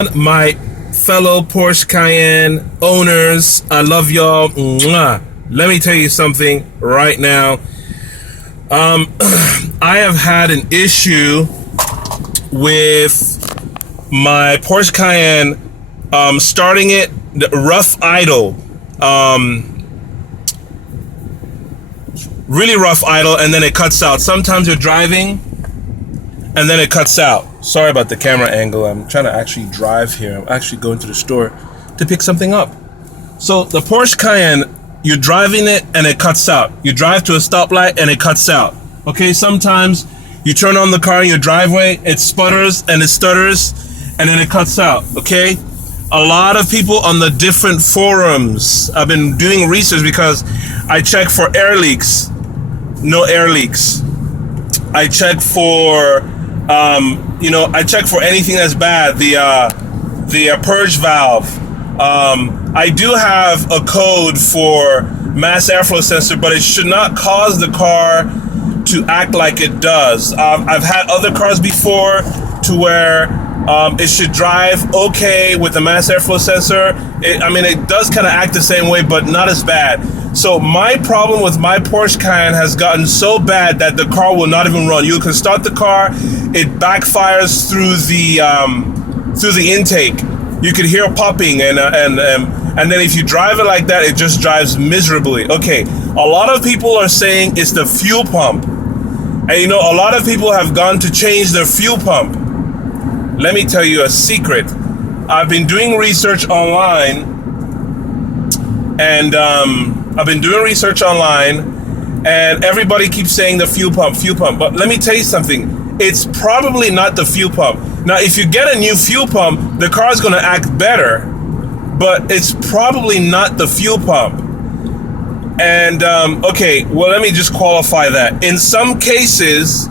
My fellow Porsche Cayenne owners, I love y'all. Mwah. Let me tell you something right now. I have had an issue with my Porsche Cayenne starting it rough idle, really rough idle, and then it cuts out. Sometimes you're driving and then it cuts out. Sorry about the camera angle. I'm trying to actually drive here. I'm actually going to the store to pick something up. So the Porsche Cayenne, you're driving it and it cuts out. You drive to a stoplight and it cuts out. Okay, sometimes you turn on the car in your driveway, it sputters and it stutters, and then it cuts out. Okay, a lot of people on the different forums, I've been doing research because I check for air leaks. No air leaks. I check for I check for anything that's bad. The purge valve. I do have a code for mass airflow sensor, but it should not cause the car to act like it does. I've had other cars before to where it should drive okay with the mass airflow sensor. It does kind of act the same way, but not as bad. So my problem with my Porsche Cayenne has gotten so bad that the car will not even run. You can start the car, it backfires through the intake. You can hear popping, and then if you drive it like that, it just drives miserably. Okay, a lot of people are saying it's the fuel pump, and a lot of people have gone to change their fuel pump. Let me tell you a secret. I've been doing research online, and everybody keeps saying the fuel pump. But let me tell you something. It's probably not the fuel pump. Now, if you get a new fuel pump, the car is going to act better, but it's probably not the fuel pump. And, okay, well, let me just qualify that. In some cases,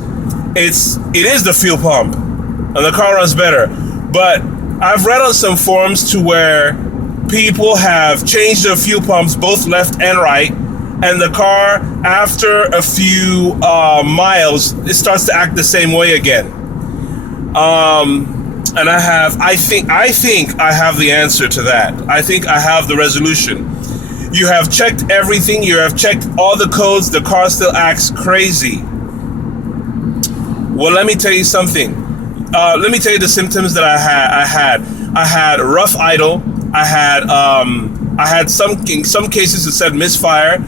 it is the fuel pump, and the car runs better. But I've read on some forums to where people have changed their fuel pumps, both left and right, and the car, after a few miles, it starts to act the same way again. And I think I have the answer to that. I think I have the resolution. You have checked everything. You have checked all the codes. The car still acts crazy. Well, let me tell you something. Let me tell you the symptoms that I had rough idle. I had some cases it said misfire.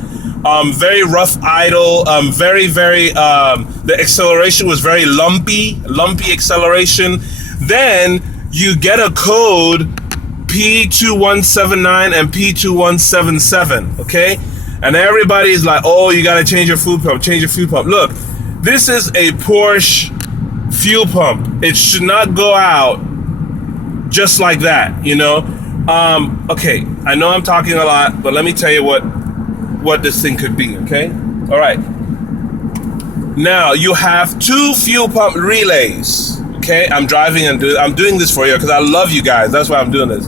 Very rough idle, the acceleration was very lumpy acceleration. Then you get a code P2179 and P2177, okay? And everybody's like, oh, you gotta change your fuel pump. Look, this is a Porsche fuel pump. It should not go out just like that, Okay, I know I'm talking a lot, but let me tell you what this thing could be, okay? All right. Now, you have two fuel pump relays, okay? I'm driving and I'm doing this for you because I love you guys. That's why I'm doing this.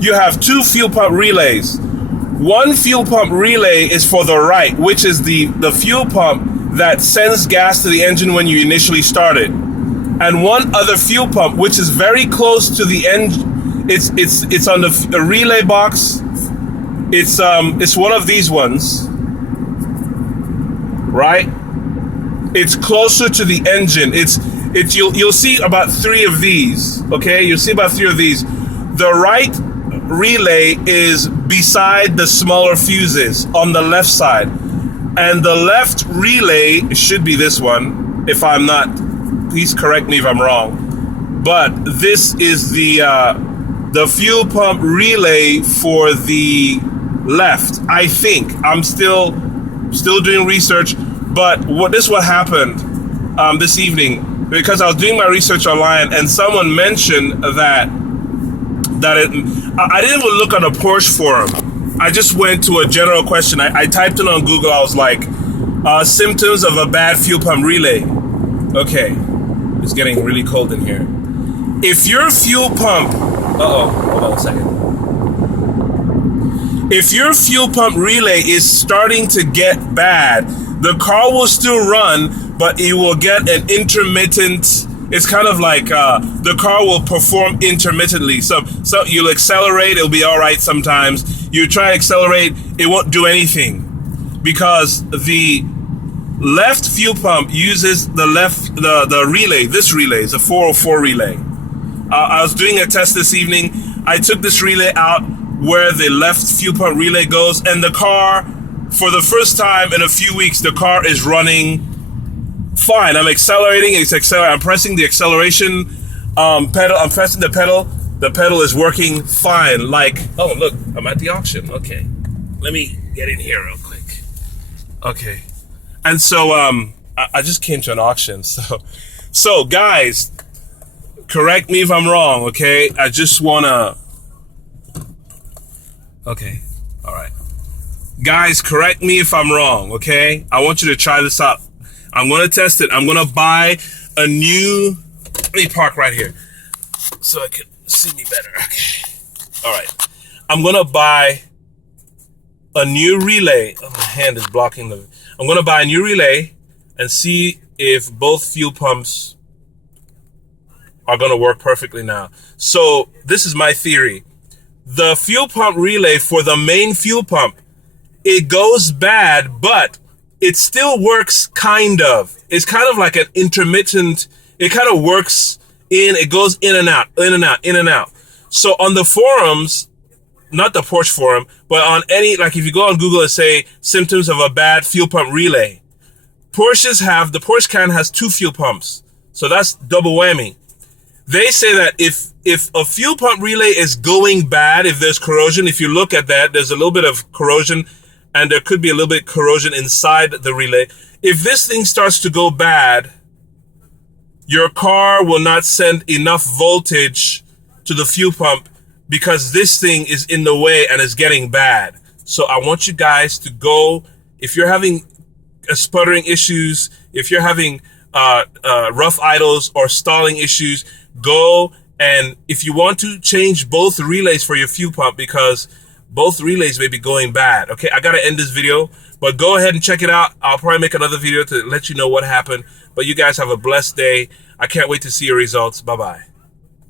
You have two fuel pump relays. One fuel pump relay is for the right, which is the fuel pump that sends gas to the engine when you initially start it. And one other fuel pump, which is very close to the engine. It's on the relay box. It's one of these ones, right? It's closer to the engine. You'll see about three of these, okay? You'll see about three of these. The right relay is beside the smaller fuses on the left side. And the left relay should be this one. If I'm not, please correct me if I'm wrong. But this is the fuel pump relay for the left. I think I'm still doing research, but this is what happened this evening, because I was doing my research online and someone mentioned that I didn't even look on a Porsche forum. I just went to a general question. I typed it on Google. I was like, symptoms of a bad fuel pump relay. Okay, it's getting really cold in here. If your fuel pump, hold on a second. If your fuel pump relay is starting to get bad, the car will still run, but it will get an intermittent It's kind of like the car will perform intermittently. So you'll accelerate, it'll be all right sometimes. You try to accelerate, it won't do anything because the left fuel pump uses the relay. This relay is a 404 relay. I was doing a test this evening. I took this relay out where the left fuel pump relay goes, and the car, for the first time in a few weeks, the car is running fine. I'm accelerating. I'm pressing the acceleration pedal. I'm pressing the pedal. The pedal is working fine. Like, oh look, I'm at the auction. Okay, let me get in here real quick. Okay, and so I just came to an auction. So guys, correct me if I'm wrong. Okay, I just wanna. Okay, all right, guys, correct me if I'm wrong. Okay, I want you to try this out. I'm going to test it. I'm going to buy a new... Let me park right here so I can see me better. Okay. All right. I'm going to buy a new relay. Oh, my hand is blocking the... I'm going to buy a new relay and see if both fuel pumps are going to work perfectly now. So this is my theory. The fuel pump relay for the main fuel pump, it goes bad, but it still works kind of. It's kind of like an intermittent, it kind of works it goes in and out, in and out, in and out. So on the forums, not the Porsche forum, but on any, like if you go on Google and say symptoms of a bad fuel pump relay, the Porsche Cayenne has 2 fuel pumps. So that's double whammy. They say that if a fuel pump relay is going bad, if there's corrosion, if you look at that, there's a little bit of corrosion and there could be a little bit of corrosion inside the relay. If this thing starts to go bad, your car will not send enough voltage to the fuel pump because this thing is in the way and is getting bad. So I want you guys to go, if you're having sputtering issues, if you're having rough idles or stalling issues, go, and if you want to, change both relays for your fuel pump because both relays may be going bad. Okay, I gotta end this video, but go ahead and check it out. I'll probably make another video to let you know what happened. But you guys have a blessed day. I can't wait to see your results. Bye-bye.